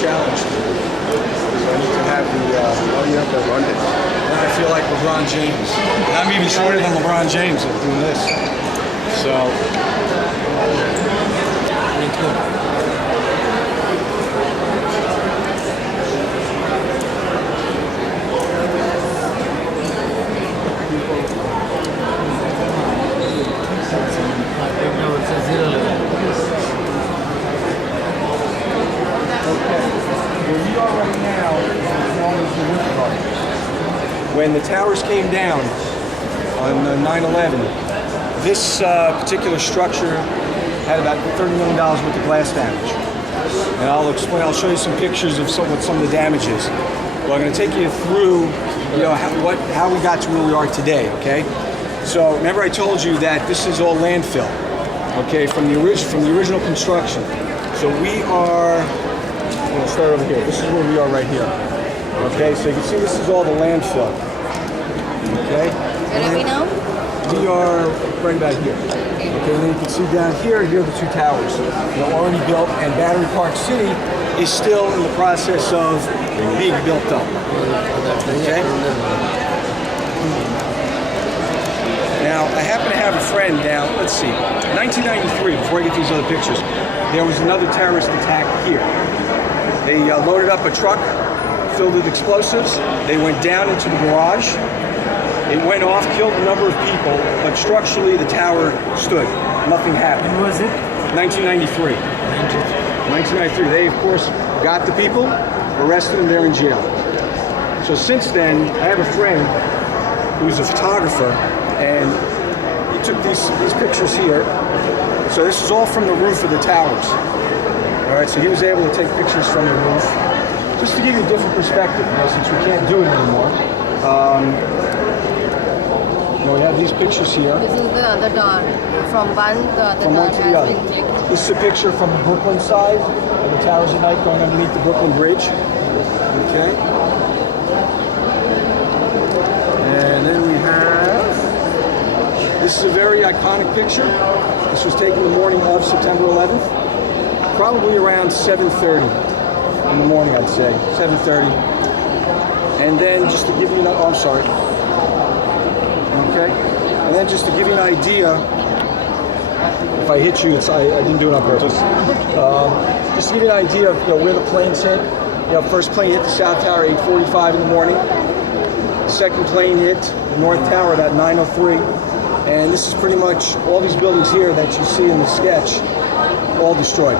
challenged. So I need to have the, you have to run it. Then I feel like LeBron James. And I'm even shorter than LeBron James of doing this. So. When the towers came down on 9/11, this particular structure had about $30 million worth of glass damage. And I'll show you some pictures of what some of the damage is. Well, I'm going to take you through, how we got to where we are today, okay? So remember I told you that this is all landfill, okay, from the original construction. So we are, I'm going to start over here. This is where we are right here. Okay, so you can see this is all the landfill. Okay? Where are we now? We are right about here. Okay, and then you can see down here are the two towers. They're already built, and Battery Park City is still in the process of being built up. Okay? Now, I happen to have a friend now, let's see, 1993, before I get these other pictures, there was another terrorist attack here. They loaded up a truck filled with explosives. They went down into the garage. It went off, killed a number of people, but structurally the tower stood. Nothing happened. When was it? 1993. 1993. They, of course, got the people, arrested them, they're in jail. So since then, I have a friend who's a photographer, and he took these pictures here. So this is all from the roof of the towers. All right, so he was able to take pictures from the roof. Just to give you a different perspective, since we can't do it anymore. We have these pictures here. This is the other tower. From one, the other from one to the other. checked. This is a picture from the Brooklyn side of the towers at night going underneath the Brooklyn Bridge. Okay. And then we have, this is a very iconic picture. This was taken the morning of September 11th. Probably around 7:30 in the morning, I'd say. 7:30. And then just to give you I'm sorry. Okay, and then just to give you an idea, if I hit you, I didn't do it on purpose. Just to give you an idea of where the planes hit. First plane hit the South Tower at 8:45 in the morning. Second plane hit the North Tower at 9:03. And this is pretty much all these buildings here that you see in the sketch, all destroyed,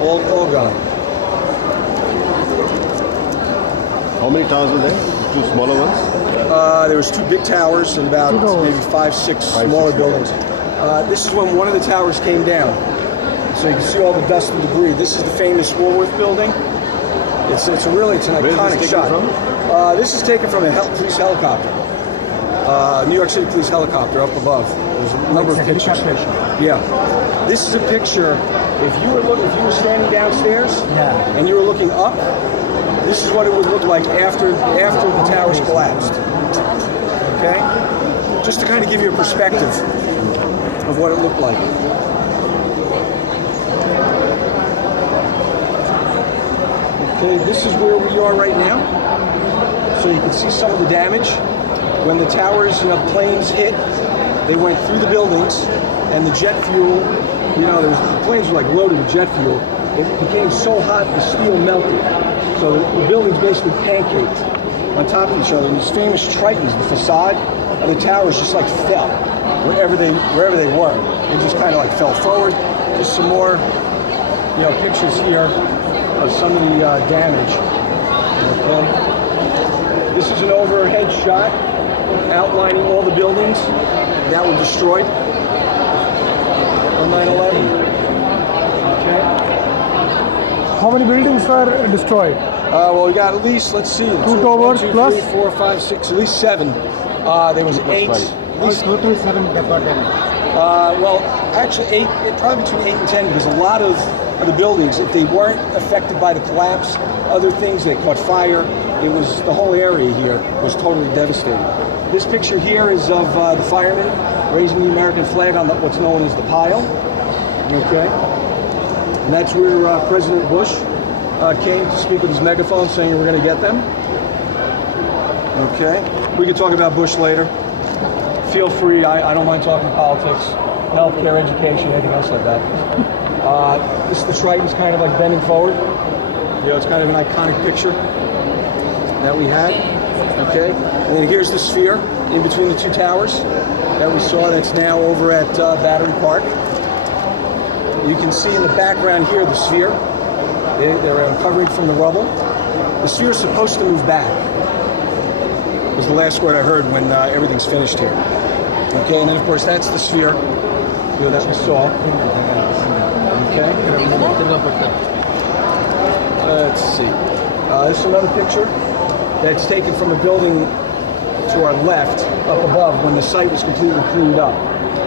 all gone. How many towers were there? Two smaller ones? There was two big towers and about maybe five, six smaller buildings. This is when one of the towers came down. So you can see all the dust and debris. This is the famous Woolworth building. It's an iconic shot. This is taken from a police helicopter. New York City police helicopter up above. There's a number of pictures. Yeah. This is a picture. If you were standing downstairs and you were looking up, this is what it would look like after the towers collapsed. Okay? Just to kind of give you a perspective of what it looked like. Okay, this is where we are right now. So you can see some of the damage. When the towers, planes hit, they went through the buildings, and the jet fuel, the planes were like loaded with jet fuel. It became so hot the steel melted. So the buildings basically pancaked on top of each other. And these famous Tritons, the facade of the towers just like fell wherever they were. They just kind of like fell forward. Just some more, pictures here of some of the damage. Okay. This is an overhead shot outlining all the buildings that were destroyed on 9/11. Okay. How many buildings were destroyed? Well, we got at least, let's see, two towers plus 3, 4, 5, 6, at least 7. There was 8. At least total 7 that were damaged. Well, actually 8, probably between 8 and 10, because a lot of the buildings, if they weren't affected by the collapse, other things, they caught fire. It was, the whole area here was totally devastated. This picture here is of the firemen raising the American flag on what's known as the pile. Okay. And that's where President Bush came to speak with his megaphone saying we're going to get them. Okay. We could talk about Bush later. Feel free. I don't mind talking politics, healthcare, education, anything else like that. This the Triton's kind of like bending forward. You know, it's kind of an iconic picture that we had. Okay. And then here's the sphere in between the two towers that we saw that's now over at Battery Park. You can see in the background here the sphere. They're uncovering from the rubble. The sphere is supposed to move back. Was the last word I heard when everything's finished here. Okay, and then of course that's the sphere, you know, that we saw. Okay. Let's see. This is another picture that's taken from a building to our left, up above, when the site was completely cleaned up,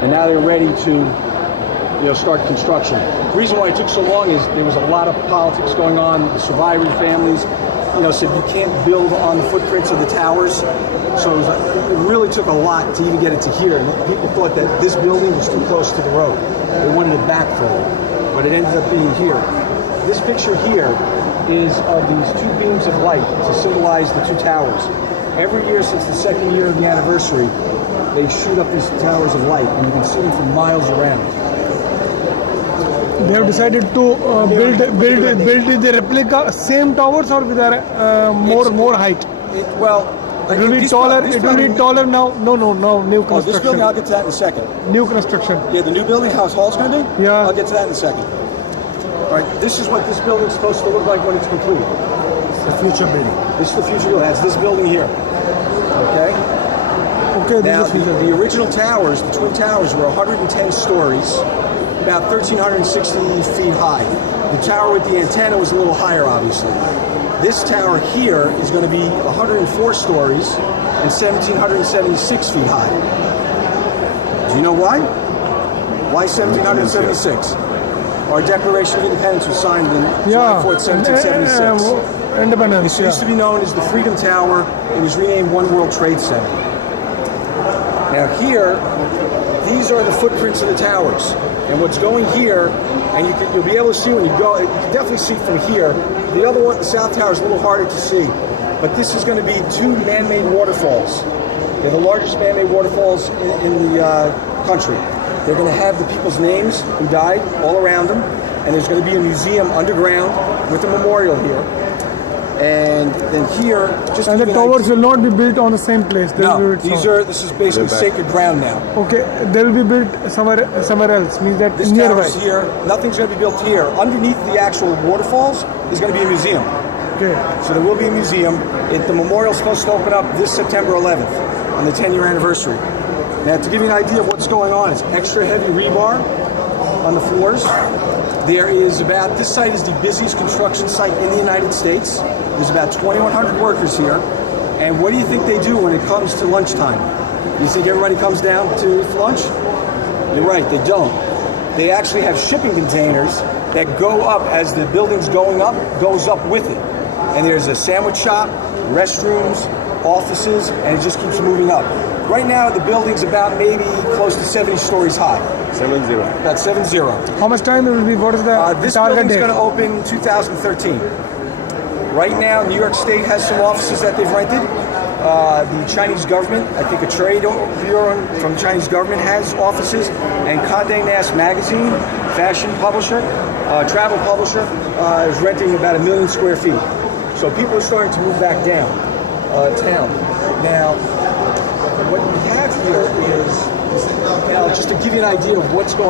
and now they're ready to, you know, start construction. The reason why it took so long is there was a lot of politics going on. The surviving families, you know, said you can't build on the footprints of the towers. So it really took a lot to even get it to here. And people thought that this building was too close to the road. They wanted it back further, but it ended up being here. This picture here is of these two beams of light to symbolize the two towers. Every year since the second year of the anniversary, they shoot up these towers of light, and you can see them from miles around. They have decided to build the replica same towers or with more height. It will be taller. It will be taller now. No, new construction. Oh, this building, I'll get to that in a second. New construction. Yeah, the new building, how tall it's going to be? Yeah. I'll get to that in a second. All right, this is what this building's supposed to look like when it's complete. It's the future building. This is the future building. That's this building here. Okay? Okay, Now, this is the original towers, the Twin Towers, were 110 stories, about 1,360 feet high. The tower with the antenna was a little higher, obviously. This tower here is going to be 104 stories and 1,776 feet high. Do you know why? Why 1,776? Our Declaration of Independence was signed in July 4th, 1776. Independence. This used to be known as the Freedom Tower. It was renamed One World Trade Center. Now here, these are the footprints of the towers. And what's going here, and you'll be able to see when you go, you can definitely see from here. The other one, the South Tower, is a little harder to see. But this is going to be two man-made waterfalls. They're the largest man-made waterfalls in the country. They're going to have the people's names who died all around them. And there's going to be a museum underground with a memorial here. And then here, just and the towers will not be built on the same place. No, this is basically sacred ground now. Okay, they will be built somewhere else. Means that this nearby. tower's here. Nothing's going to be built here. Underneath the actual waterfalls is going to be a museum. Okay. So there will be a museum. The memorial's supposed to open up this September 11th on the 10-year anniversary. Now, to give you an idea of what's going on, it's extra heavy rebar on the floors. This site is the busiest construction site in the United States. There's about 2,100 workers here. And what do you think they do when it comes to lunchtime? You think everybody comes down to lunch? You're right, they don't. They actually have shipping containers that go up as the building's going up, goes up with it. And there's a sandwich shop, restrooms, offices, and it just keeps moving up. Right now, the building's about maybe close to 70 stories high. 70. About 70. How much time it will be? What is the This target building's date? going to open 2013. Right now, New York State has some offices that they've rented. The Chinese government, I think a trade bureau from the Chinese government has offices. And Condé Nast Magazine, fashion publisher, travel publisher, is renting about 1 million square feet. So people are starting to move back down town. Now, what we have here is, just to give you an idea of what's going on.